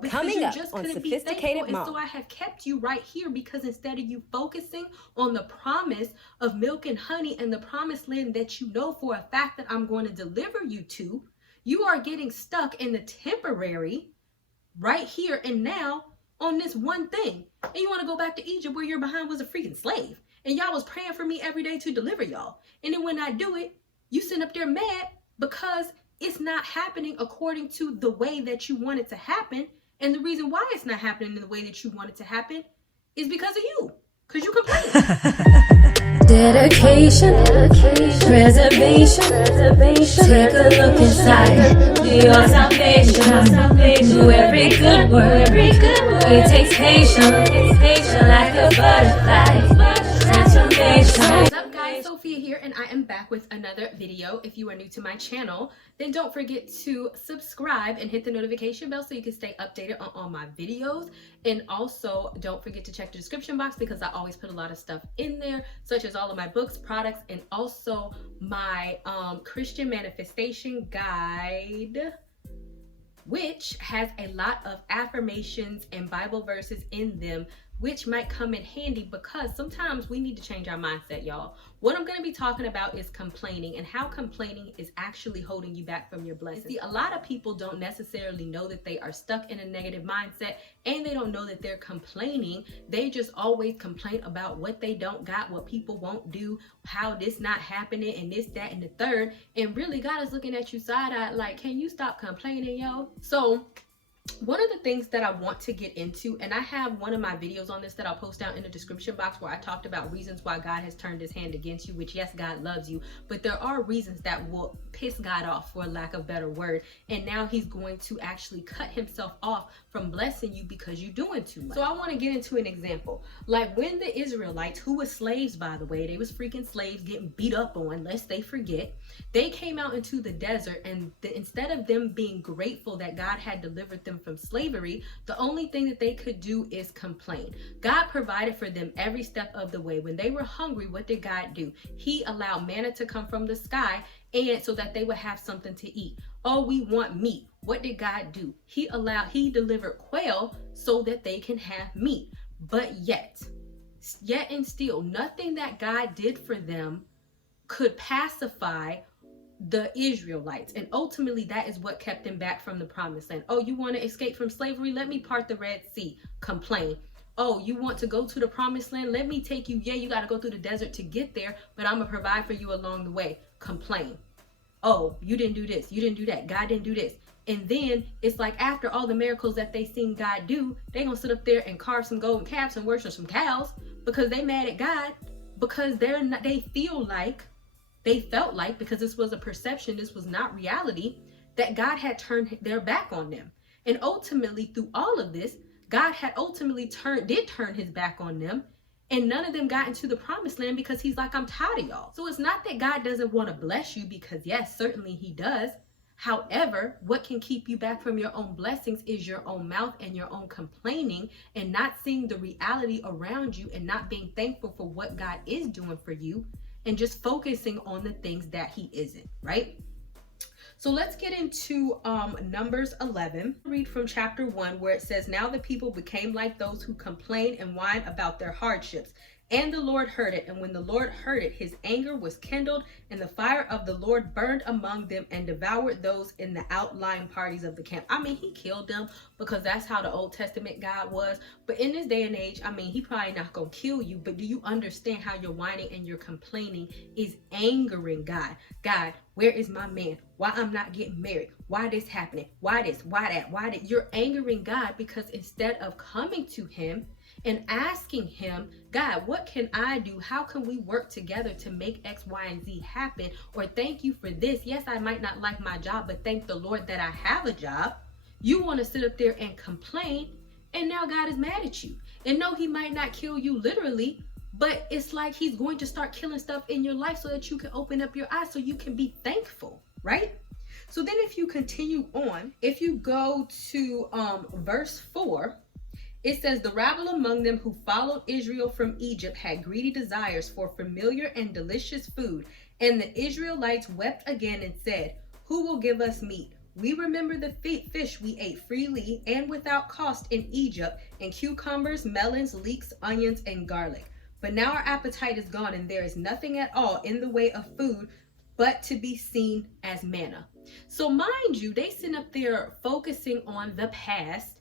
because Coming you up just on couldn't be Sophisticated thankful. Mom. And so I have kept you right here because instead of you focusing on the promise of milk and honey and the promised land that you know for a fact that I'm going to deliver you to, you are getting stuck in the temporary right here and now on this one thing. And you want to go back to Egypt where your behind was a freaking slave. And y'all was praying for me every day to deliver y'all. And then when I do it, you sit up there mad because it's not happening according to the way that you want it to happen. And the reason why it's not happening in the way that you want it to happen is because of you. Because you complain. Dedication, preservation, take a look inside, do your salvation, do every good work, it takes patience, like a butterfly, transformation. What's up guys, Sophia here, and I am back with another video. If you are new to my channel, then don't forget to subscribe and hit the notification bell so you can stay updated on all my videos. And also don't forget to check the description box because I always put a lot of stuff in there, such as all of my books, products, and also my Christian manifestation guide, which has a lot of affirmations and Bible verses in them, which might come in handy because sometimes we need to change our mindset, y'all. What I'm going to be talking about is complaining and how complaining is actually holding you back from your blessings. See, a lot of people don't necessarily know that they are stuck in a negative mindset, and they don't know that they're complaining. They just always complain about what they don't got, what people won't do, how this not happening, and this, that, and the third. And really, God is looking at you side-eyed like, can you stop complaining, yo? So one of the things that I want to get into, and I have one of my videos on this that I'll post down in the description box where I talked about reasons why God has turned his hand against you, which yes, God loves you, but there are reasons that will piss God off, for lack of a better word, and now he's going to actually cut himself off from blessing you because you're doing too much. So I want to get into an example. Like when the Israelites, who were slaves, by the way, they was freaking slaves getting beat up on, lest they forget, they came out into the desert, and instead of them being grateful that God had delivered them from slavery, the only thing that they could do is complain. God provided for them every step of the way. When they were hungry, what did God do? He allowed manna to come from the sky, and so that they would have something to eat. Oh, we want meat. What did God do? He delivered quail so that they can have meat. But yet and still, nothing that God did for them could pacify the Israelites, and ultimately that is what kept them back from the promised land. Oh, you want to escape from slavery? Let me part the Red Sea. Complain. Oh, you want to go to the promised land? Let me take you. Yeah, you got to go through the desert to get there, but I'm gonna provide for you along the way. Complain. Oh, you didn't do this, you didn't do that, God didn't do this. And then it's like after all the miracles that they seen God do, they gonna sit up there and carve some golden calves and worship some cows because they mad at God, because they felt like, because this was a perception, this was not reality, that God had turned their back on them. And ultimately, through all of this, God had ultimately did turn his back on them, and none of them got into the promised land because he's like, I'm tired of y'all. So it's not that God doesn't want to bless you, because yes, certainly he does. However, what can keep you back from your own blessings is your own mouth and your own complaining, and not seeing the reality around you, and not being thankful for what God is doing for you, and just focusing on the things that he isn't, right? So let's get into Numbers 11. Read from chapter 1 where it says, now the people became like those who complain and whine about their hardships. And the Lord heard it, and when the Lord heard it, his anger was kindled, and the fire of the Lord burned among them and devoured those in the outlying parties of the camp. I mean, he killed them because that's how the Old Testament God was. But in this day and age, I mean, he probably not gonna kill you, but do you understand how your whining and your complaining is angering God? God, where is my man? Why I'm not getting married? Why this happening? Why this? Why that? Why that? You're angering God because instead of coming to him and asking him, God, what can I do? How can we work together to make X, Y, and Z happen? Or thank you for this. Yes, I might not like my job, but thank the Lord that I have a job. You want to sit up there and complain, and now God is mad at you. And no, he might not kill you literally, but it's like he's going to start killing stuff in your life so that you can open up your eyes, so you can be thankful, right? So then if you continue on, if you go to verse 4, it says, the rabble among them who followed Israel from Egypt had greedy desires for familiar and delicious food. And the Israelites wept again and said, who will give us meat? We remember the fish we ate freely and without cost in Egypt, and cucumbers, melons, leeks, onions, and garlic. But now our appetite is gone, and there is nothing at all in the way of food but to be seen as manna. So mind you, they sit up there focusing on the past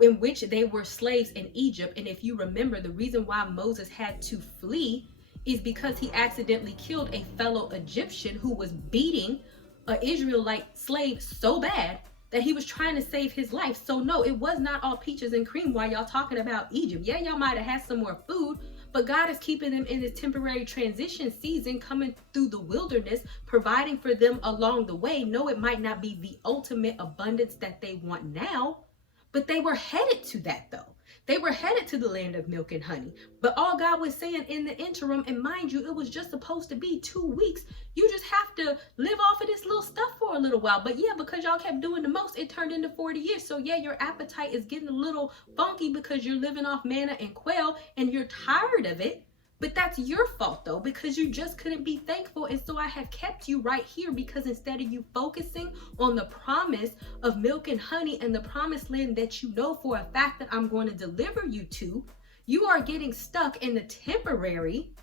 in which they were slaves in Egypt. And if you remember, the reason why Moses had to flee is because he accidentally killed a fellow Egyptian who was beating an Israelite slave so bad that he was trying to save his life. So no, it was not all peaches and cream while y'all talking about Egypt. Yeah, y'all might have had some more food, but God is keeping them in this temporary transition season, coming through the wilderness, providing for them along the way. No, it might not be the ultimate abundance that they want now, but they were headed to that though. They were headed to the land of milk and honey. But all God was saying in the interim, and mind you, it was just supposed to be 2 weeks. You just have to live off of this little stuff for a little while. But yeah, because y'all kept doing the most, it turned into 40 years. So yeah, your appetite is getting a little funky because you're living off manna and quail and you're tired of it. But that's your fault though, because you just couldn't be thankful. And so I have kept you right here, because instead of you focusing on the promise of milk and honey and the promised land that you know for a fact that I'm going to deliver you to, you are getting stuck in the temporary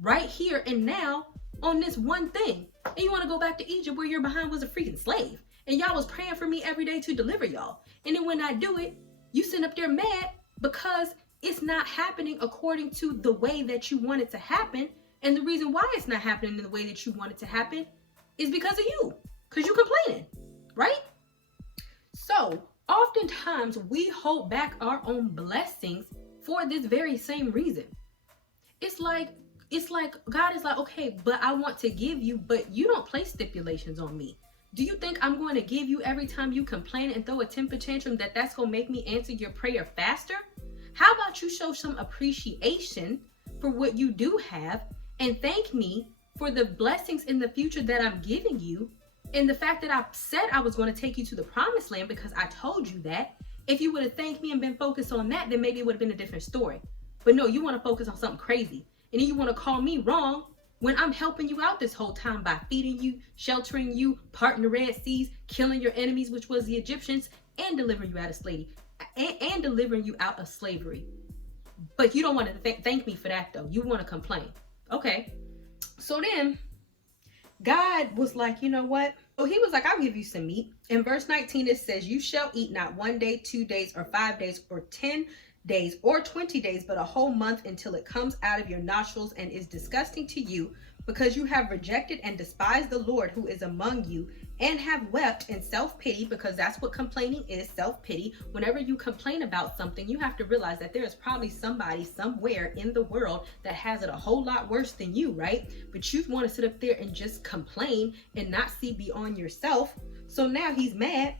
right here and now on this one thing. And you want to go back to Egypt where your behind was a freaking slave. And y'all was praying for me every day to deliver y'all. And then when I do it, you sit up there mad because it's not happening according to the way that you want it to happen. And the reason why it's not happening in the way that you want it to happen is because of you, because you complaining, right? So oftentimes we hold back our own blessings for this very same reason. It's like God is like, okay, but I want to give you, but you don't place stipulations on me. Do you think I'm going to give you every time you complain and throw a temper tantrum that's going to make me answer your prayer faster? How about you show some appreciation for what you do have and thank me for the blessings in the future that I'm giving you, and the fact that I said I was going to take you to the promised land because I told you that. If you would have thanked me and been focused on that, then maybe it would have been a different story. But no, you want to focus on something crazy. And then you want to call me wrong when I'm helping you out this whole time by feeding you, sheltering you, parting the Red Seas, killing your enemies, which was the Egyptians, and delivering you out of slavery. And delivering you out of slavery. But you don't want to thank me for that though. You want to complain. Okay. So then God was like, you know what? So he was like, I'll give you some meat. In verse 19, it says, you shall eat not 1 day, 2 days, or 5 days, or 10 days, or 20 days, but a whole month until it comes out of your nostrils and is disgusting to you, because you have rejected and despised the Lord who is among you, and have wept in self-pity, because that's what complaining is, self-pity. Whenever you complain about something, you have to realize that there is probably somebody somewhere in the world that has it a whole lot worse than you, right? But you want to sit up there and just complain and not see beyond yourself. So now he's mad.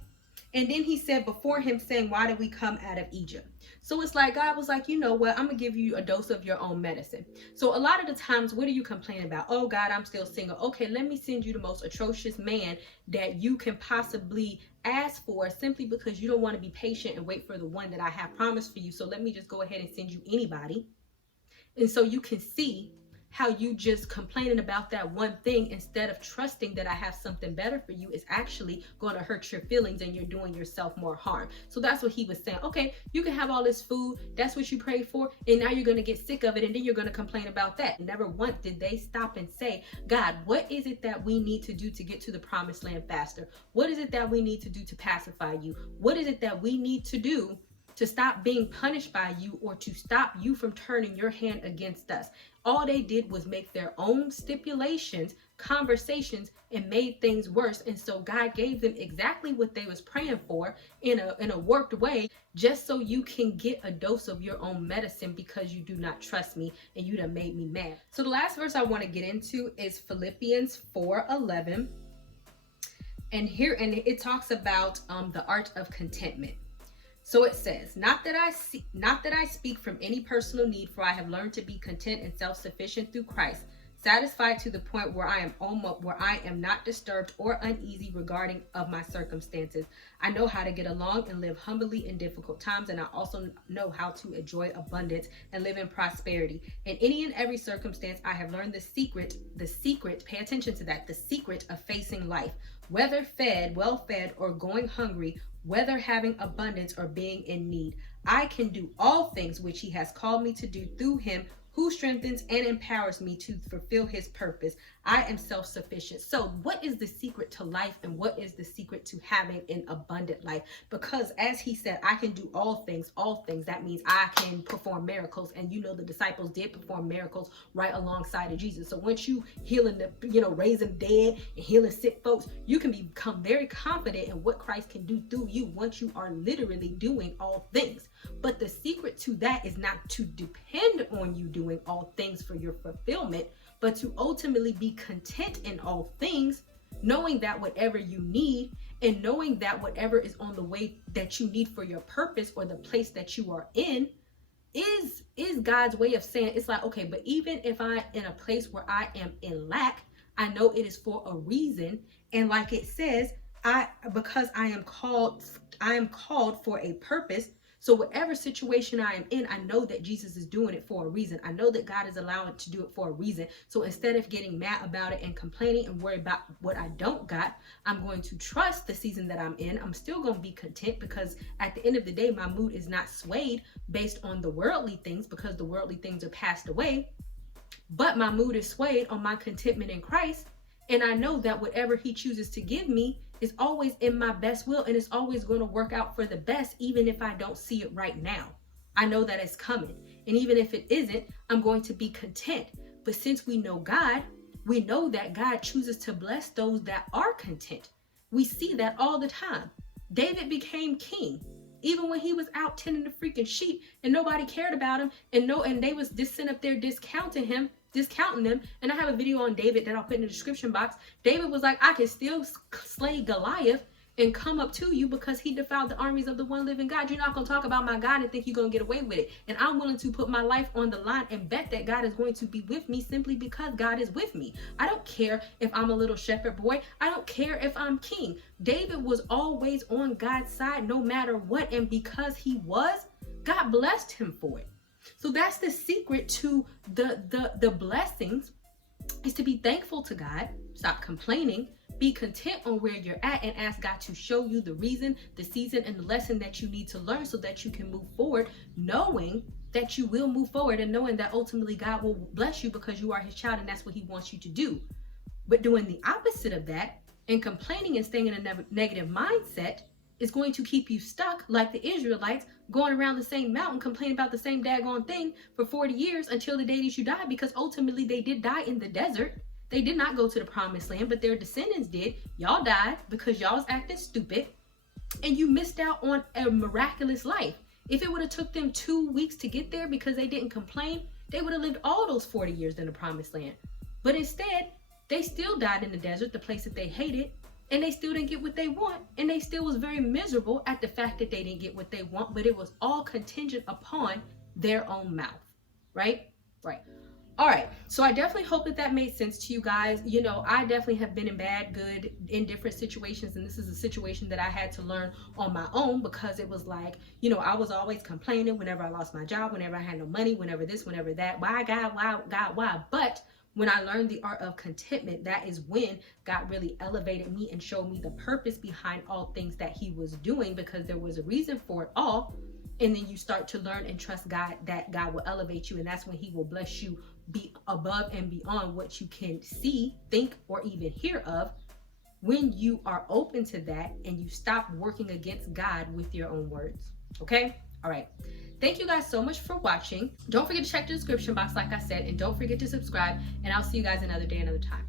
And then he said before him, saying, why did we come out of Egypt? So it's like God was like, you know what? I'm going to give you a dose of your own medicine. So a lot of the times, what are you complaining about? Oh, God, I'm still single. Okay, let me send you the most atrocious man that you can possibly ask for, simply because you don't want to be patient and wait for the one that I have promised for you. So let me just go ahead and send you anybody. And so you can see how you just complaining about that one thing instead of trusting that I have something better for you is actually going to hurt your feelings, and you're doing yourself more harm. So that's what he was saying. Okay, you can have all this food. That's what you prayed for. And now you're going to get sick of it. And then you're going to complain about that. Never once did they stop and say, God, what is it that we need to do to get to the promised land faster? What is it that we need to do to pacify you? What is it that we need to do to stop being punished by you, or to stop you from turning your hand against us? All they did was make their own stipulations, conversations, and made things worse. And so God gave them exactly what they was praying for in a worked way, just so you can get a dose of your own medicine, because you do not trust me and you done made me mad. So the last verse I want to get into is Philippians 4:11. And it talks about the art of contentment. So it says, not that I speak from any personal need, for I have learned to be content and self-sufficient through Christ. satisfied to the point where I am not disturbed or uneasy regarding of my circumstances. I know how to get along and live humbly in difficult times, and I also know how to enjoy abundance and live in prosperity. In any and every circumstance, I have learned the secret, pay attention to that, the secret of facing life, whether fed, well fed, or going hungry, whether having abundance or being in need. I can do all things which he has called me to do through him who strengthens and empowers me to fulfill his purpose. I am self-sufficient. So what is the secret to life, and what is the secret to having an abundant life? Because as he said, I can do all things. That means I can perform miracles. And you know, the disciples did perform miracles right alongside of Jesus. So once you healing the, raising dead and healing sick folks, you can become very confident in what Christ can do through you once you are literally doing all things. But the secret to that is not to depend on you doing all things for your fulfillment, but to ultimately be content in all things, knowing that whatever you need, and knowing that whatever is on the way that you need for your purpose or the place that you are in is God's way of saying, it's like, okay, but even if I'm in a place where I am in lack, I know it is for a reason. And like it says, because I am called for a purpose. So whatever situation I am in, I know that Jesus is doing it for a reason. I know that God is allowing to do it for a reason. So instead of getting mad about it and complaining and worry about what I don't got, I'm going to trust the season that I'm in. I'm still going to be content, because at the end of the day, my mood is not swayed based on the worldly things, because the worldly things are passed away. But my mood is swayed on my contentment in Christ. And I know that whatever he chooses to give me is always in my best will, and it's always going to work out for the best, even if I don't see it right now. I know that it's coming. And even if it isn't, I'm going to be content. But since we know God, we know that God chooses to bless those that are content. We see that all the time. David became king, even when he was out tending the freaking sheep and nobody cared about him, and they was just sitting up there discounting them. And I have a video on David that I'll put in the description box. David was like, I can still slay Goliath and come up to you because he defiled the armies of the one living God. You're not going to talk about my God and think you're going to get away with it. And I'm willing to put my life on the line and bet that God is going to be with me simply because God is with me. I don't care if I'm a little shepherd boy. I don't care if I'm king. David was always on God's side no matter what. And because he was, God blessed him for it. So that's the secret to the blessings, is to be thankful to God, stop complaining, be content on where you're at, and ask God to show you the reason, the season, and the lesson that you need to learn so that you can move forward, knowing that you will move forward and knowing that ultimately God will bless you because you are his child and that's what he wants you to do. But doing the opposite of that and complaining and staying in a negative mindset is going to keep you stuck like the Israelites, going around the same mountain complaining about the same daggone thing for 40 years until the day that you die, because ultimately they did die in the desert. They did not go to the promised land, but their descendants did. Y'all died because y'all was acting stupid and you missed out on a miraculous life. If it would have took them 2 weeks to get there because they didn't complain, they would have lived all those 40 years in the promised land. But instead, they still died in the desert, the place that they hated, and they still didn't get what they want, and they still was very miserable at the fact that they didn't get what they want, but it was all contingent upon their own mouth, right? Right. All right, so I definitely hope that made sense to you guys. I definitely have been in bad, good, in different situations, and this is a situation that I had to learn on my own, because it was like, I was always complaining whenever I lost my job, whenever I had no money, whenever this, whenever that. Why, God, why, God, why? But when I learned the art of contentment, that is when God really elevated me and showed me the purpose behind all things that he was doing, because there was a reason for it all. And then you start to learn and trust God, that God will elevate you, and that's when he will bless you be above and beyond what you can see, think, or even hear of, when you are open to that and you stop working against God with your own words. Okay? All right. Thank you guys so much for watching. Don't forget to check the description box, like I said, and don't forget to subscribe, and I'll see you guys another day, another time.